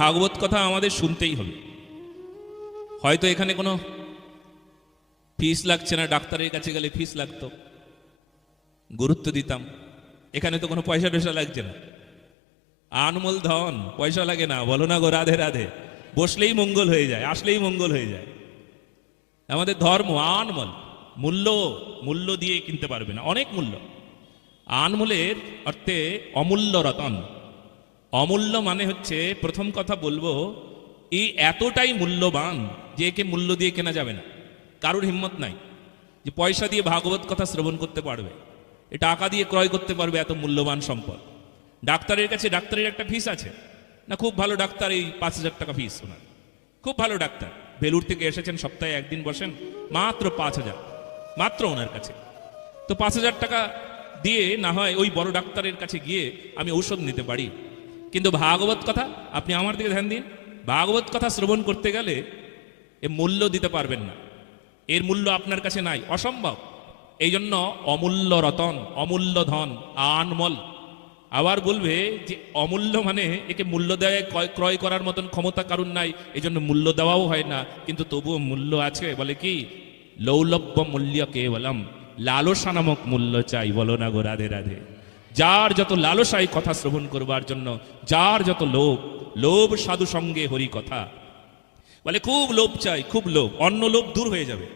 ভাগবত কথা আমাদের শুনতেই হবে। হয়তো এখানে কোনো ফিস লাগছে না, ডাক্তারের কাছে গেলে ফিস লাগতো, গুরুত্ব দিতাম। এখানে তো কোনো পয়সা টয়সা লাগছে না, আনমোল ধন, পয়সা লাগে না। বলো না গো রাধে রাধে। বসলেই মঙ্গল হয়ে যায়, আসলেই মঙ্গল হয়ে যায়। আমাদের ধর্ম আনমোল, মূল্য মূল্য দিয়ে কিনতে পারবে না, অনেক মূল্য। আনমোলের অর্থে অমূল্য রতন। অমূল্য মানে হচ্ছে, প্রথম কথা বলবো, এই এতটাই মূল্যবান যে একে মূল্য দিয়ে কেনা যাবে না। কারোর হিম্মত নাই যে পয়সা দিয়ে ভাগবত কথা শ্রবণ করতে পারবে, এ টাকা দিয়ে ক্রয় করতে পারবে এত মূল্যবান সম্পদ। ডাক্তারের কাছে ডাক্তারের একটা ফিস আছে না, খুব ভালো ডাক্তার, এই 5,000 টাকা ফিস ওনার, খুব ভালো ডাক্তার। বেলুর থেকে এসেছেন, সপ্তাহে একদিন বসেন, মাত্র 5,000 মাত্র ওনার কাছে। তো 5,000 টাকা দিয়ে না হয় ওই বড় ডাক্তারের কাছে গিয়ে আমি ঔষধ নিতে পারি, কিন্তু ভাগবত কথা, আপনি আমার দিকে ধ্যান দিন, ভাগবত কথা শ্রবণ করতে গেলে এ মূল্য দিতে পারবেন না, এর মূল্য আপনার কাছে নাই, অসম্ভব। এই জন্য অমূল্য রতন, অমূল্য ধন, আনমল। আবার বলবে যে অমূল্য মানে একে মূল্য দেয় ক্রয় করার মতন ক্ষমতা কারণ নাই, এই জন্য মূল্য দেওয়াও হয় না, কিন্তু তবুও মূল্য আছে। বলে কি, লৌলভ্য মূল্য কেবলম, লালসা নামক মূল্য চাই। বলো না গো রাধে রাধে। যার যত লালসাই কথা শ্রবণ করবার জন্য, যার যত লোভ, লোভ সাধু সঙ্গে হরি কথা। বলে খুব লোভ চাই, খুব লোভ, অন্য লোভ দূর হয়ে যাবে।